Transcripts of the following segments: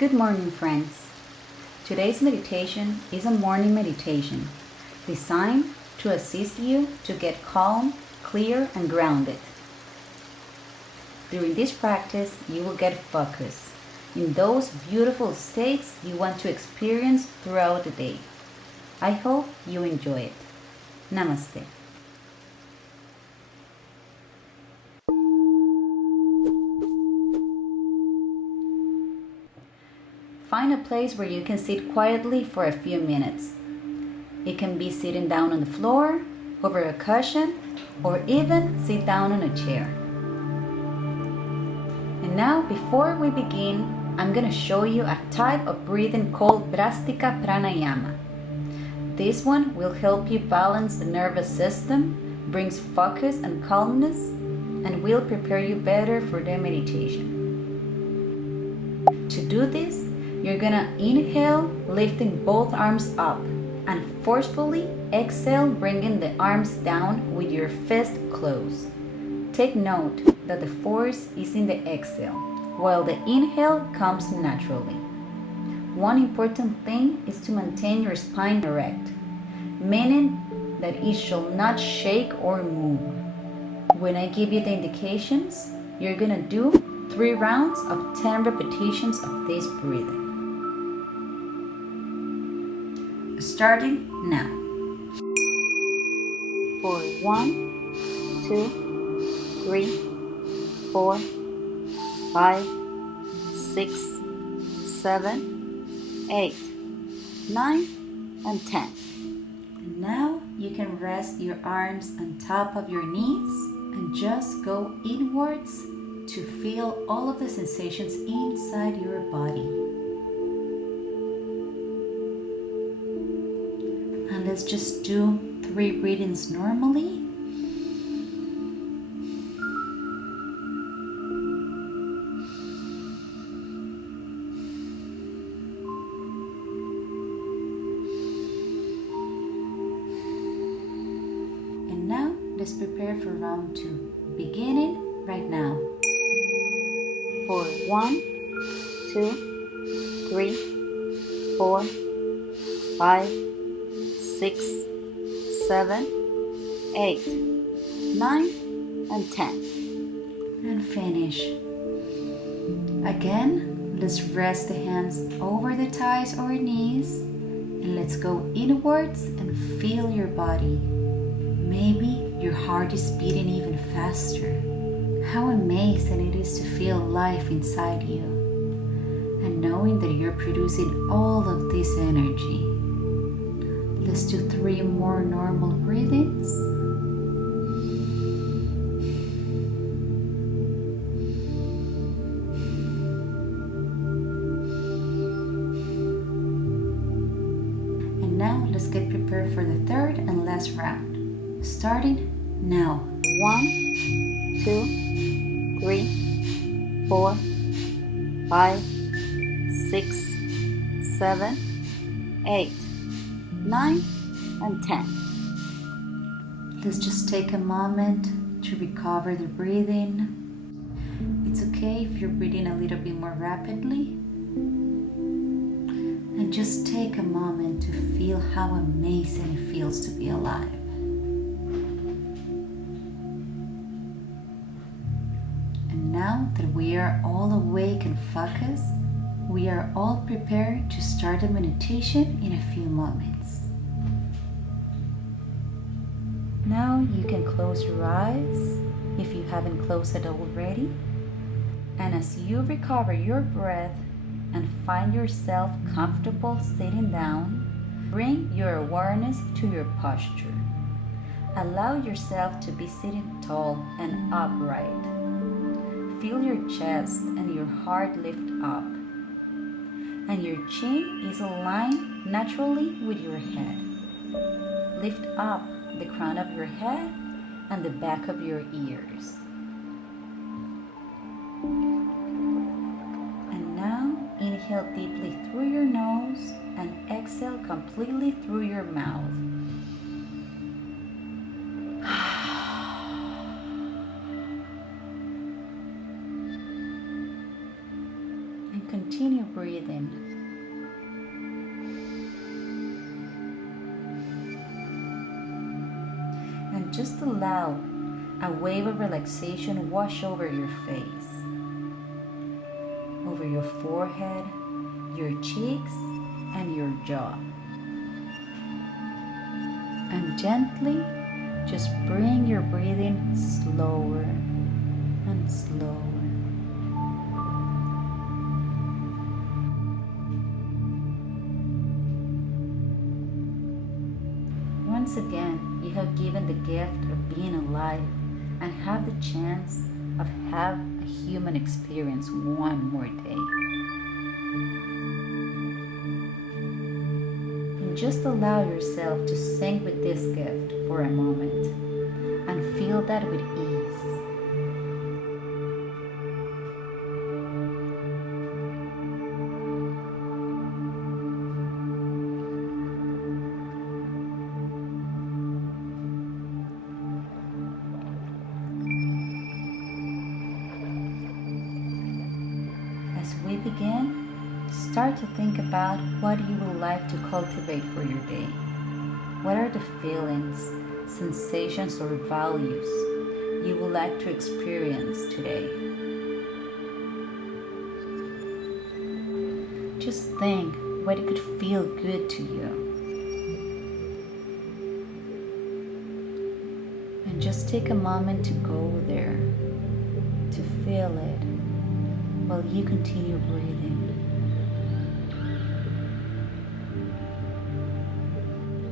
Good morning, friends. Today's meditation is a morning meditation designed to assist you to get calm, clear, and grounded. During this practice, you will get focused in those beautiful states you want to experience throughout the day. I hope you enjoy it. Namaste. Find a place where you can sit quietly for a few minutes. It can be sitting down on the floor, over a cushion, or even sit down on a chair. And now, before we begin, I'm going to show you a type of breathing called VISITA Pranayama. This one will help you balance the nervous system, brings focus and calmness, and will prepare you better for the meditation. To do this, you're gonna inhale, lifting both arms up, and forcefully exhale, bringing the arms down with your fist closed. Take note that the force is in the exhale, while the inhale comes naturally. One important thing is to maintain your spine erect, meaning that it shall not shake or move. When I give you the indications, you're gonna do 3 rounds of 10 repetitions of this breathing. Starting now. For 1, 2, 3, 4, 5, 6, 7, 8, 9, and 10. And now you can rest your arms on top of your knees and just go inwards to feel all of the sensations inside your body. And let's just do 3 breathings normally. And now let's prepare for round 2, beginning right now. For 1, 2, 3, 4, 5, 6, 7, 8, 9, and 10. And finish. Again, let's rest the hands over the thighs or knees, and let's go inwards and feel your body. Maybe your heart is beating even faster. How amazing it is to feel life inside you, and knowing that you're producing all of this energy. Let's do 3 more normal breathings. And now let's get prepared for the 3rd and last round. Starting now. 1, 2, 3, 4, 5, 6, 7, 8, 9, and 10. Let's just take a moment to recover the breathing. It's okay if you're breathing a little bit more rapidly. And just take a moment to feel how amazing it feels to be alive. And now that we are all awake and focused, we are all prepared to start the meditation in a few moments. Now you can close your eyes if you haven't closed it already. And as you recover your breath and find yourself comfortable sitting down, bring your awareness to your posture. Allow yourself to be sitting tall and upright. Feel your chest and your heart lift up, and your chin is aligned naturally with your head. Lift up the crown of your head and the back of your ears. And now inhale deeply through your nose and exhale completely through your mouth. continue breathing. And just allow a wave of relaxation wash over your face, over your forehead, your cheeks, and your jaw. And gently just bring your breathing slower and slower. Once again, you have given the gift of being alive and have the chance of have a human experience one more day. And just allow yourself to sink with this gift for a moment and feel that with ease. As we begin, start to think about what you would like to cultivate for your day. What are the feelings, sensations, or values you would like to experience today? Just think what it could feel good to you. And just take a moment to go there, to feel it, while you continue breathing.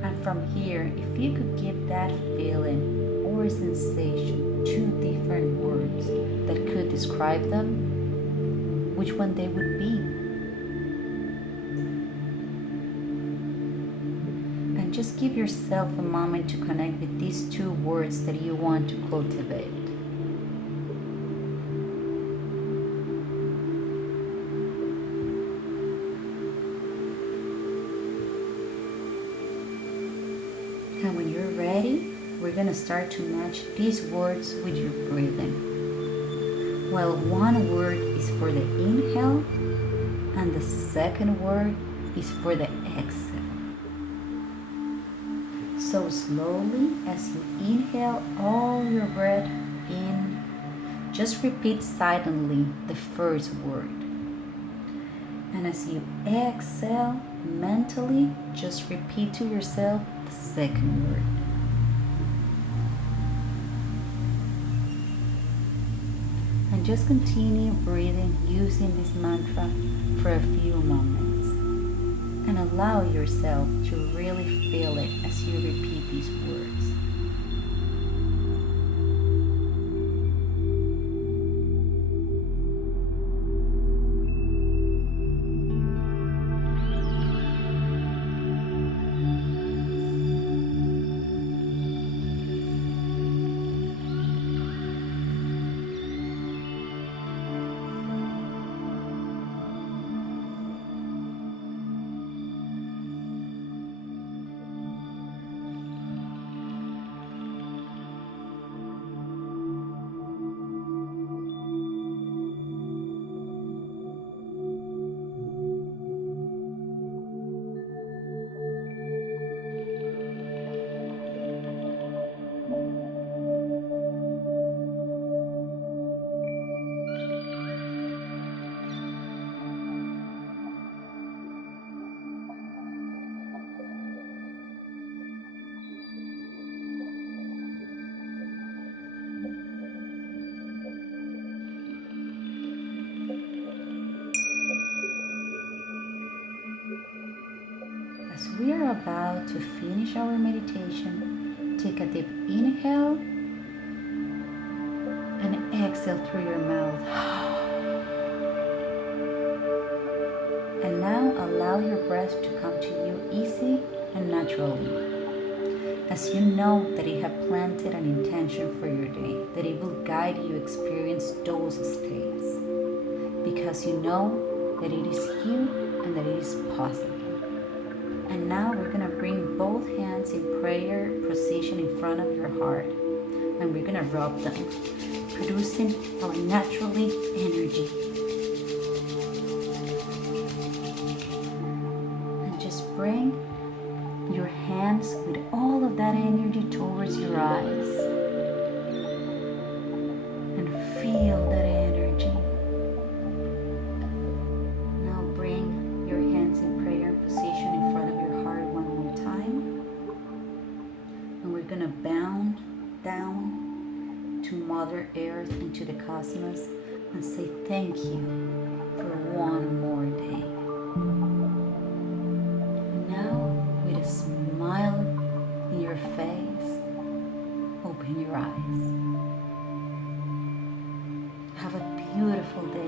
And from here, if you could give that feeling or sensation 2 different words that could describe them, which one they would be? And just give yourself a moment to connect with these 2 words that you want to cultivate. And when you're ready, we're going to start to match these words with your breathing. While one word is for the inhale and the second word is for the exhale. So slowly, as you inhale all your breath in, just repeat silently the first word. And as you exhale, mentally, just repeat to yourself the second word. And just continue breathing using this mantra for a few moments. And allow yourself to really feel it as you repeat these words. As we are about to finish our meditation, take a deep inhale and exhale through your mouth. And now allow your breath to come to you easy and naturally. As you know that you have planted an intention for your day, that it will guide you experience those states. Because you know that it is you and that it is possible. And now we're going to bring both hands in prayer position in front of your heart. And we're going to rub them, producing our naturally energy. towards your eyes and feel that energy. Now bring your hands in prayer position in front of your heart one more time. And we're going to bow down to Mother Earth and to the cosmos and say thank you for one more day. And now, with a smile in your face, open your eyes. Have a beautiful day.